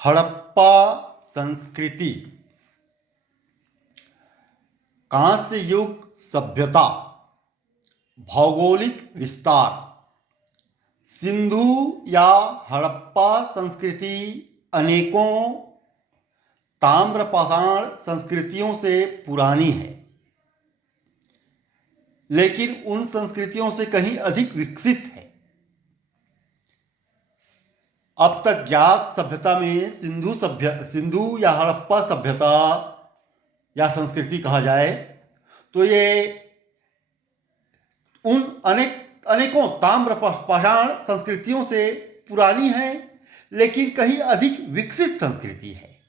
हड़प्पा संस्कृति, कांस्य युग सभ्यता, भौगोलिक विस्तार। सिंधु या हड़प्पा संस्कृति अनेकों ताम्रपाषाण संस्कृतियों से पुरानी है, लेकिन उन संस्कृतियों से कहीं अधिक विकसित है। अब तक ज्ञात सभ्यता में सिंधु या हड़प्पा सभ्यता या संस्कृति कहा जाए तो ये उन अनेकों ताम्रपाषाण संस्कृतियों से पुरानी है, लेकिन कहीं अधिक विकसित संस्कृति है।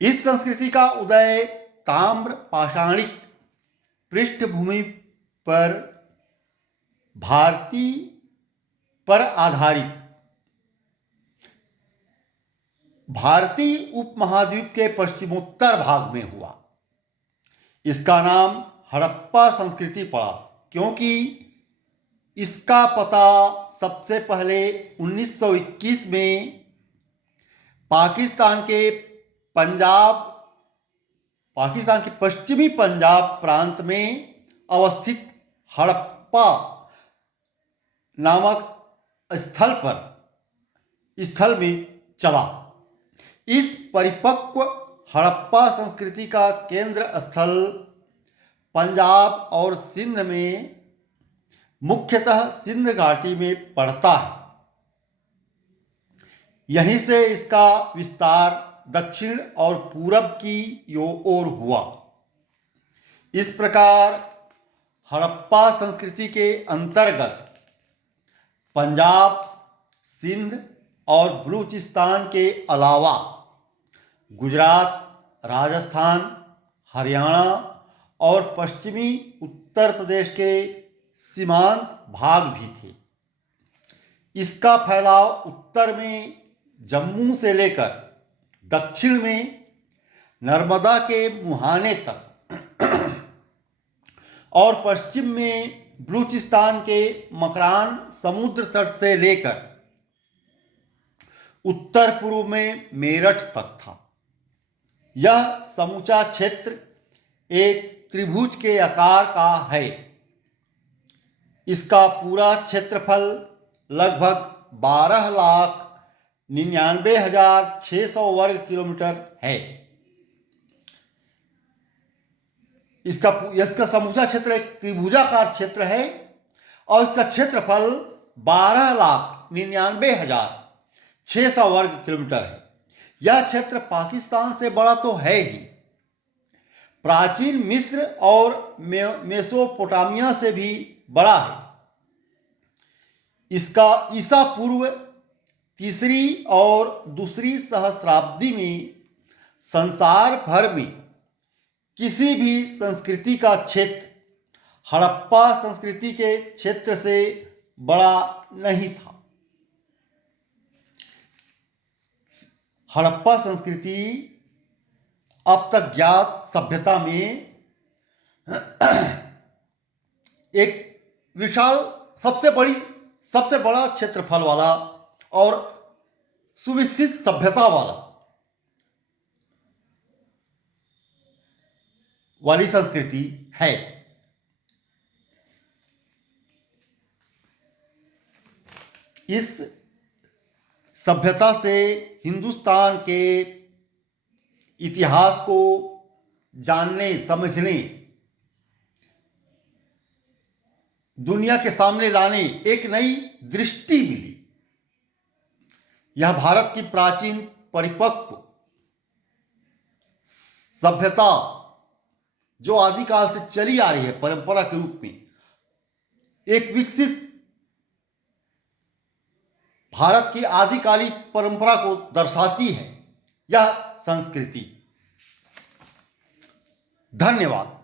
इस संस्कृति का उदय ताम्रपाषाणिक पृष्ठभूमि पर भारतीय पर आधारित भारतीय उपमहाद्वीप के पश्चिमोत्तर भाग में हुआ। इसका नाम हड़प्पा संस्कृति पड़ा क्योंकि इसका पता सबसे पहले 1921 में पाकिस्तान के पश्चिमी पंजाब प्रांत में अवस्थित हड़प्पा नामक स्थल में चला। इस परिपक्व हड़प्पा संस्कृति का केंद्र स्थल पंजाब और सिंध में, मुख्यतः सिंध घाटी में पड़ता है। यहीं से इसका विस्तार दक्षिण और पूरब की ओर हुआ। इस प्रकार हड़प्पा संस्कृति के अंतर्गत पंजाब, सिंध और बलूचिस्तान के अलावा गुजरात, राजस्थान, हरियाणा और पश्चिमी उत्तर प्रदेश के सीमांत भाग भी थे। इसका फैलाव उत्तर में जम्मू से लेकर दक्षिण में नर्मदा के मुहाने तक और पश्चिम में बलूचिस्तान के मकरान समुद्र तट से लेकर उत्तर पूर्व में मेरठ तक था। यह समूचा क्षेत्र एक त्रिभुज के आकार का है। इसका पूरा क्षेत्रफल लगभग 12,99,600 वर्ग किलोमीटर है। इसका समूचा क्षेत्र एक त्रिभुजाकार क्षेत्र है और इसका क्षेत्रफल 12,99,600 वर्ग किलोमीटर है। यह क्षेत्र पाकिस्तान से बड़ा तो है ही, प्राचीन मिस्र और मेसोपोटामिया से भी बड़ा है। इसका ईसा पूर्व 3री और 2री सहस्राब्दी में संसार भर में किसी भी संस्कृति का क्षेत्र हड़प्पा संस्कृति के क्षेत्र से बड़ा नहीं था। हड़प्पा संस्कृति अब तक ज्ञात सभ्यता में एक विशाल, सबसे बड़ा क्षेत्रफल वाला और सुविकसित सभ्यता वाली संस्कृति है। इस सभ्यता से हिंदुस्तान के इतिहास को जानने, समझने, दुनिया के सामने लाने एक नई दृष्टि मिली। यह भारत की प्राचीन परिपक्व सभ्यता जो आदिकाल से चली आ रही है परंपरा के रूप में, एक विकसित भारत की आदिकालिक परंपरा को दर्शाती है यह संस्कृति। धन्यवाद।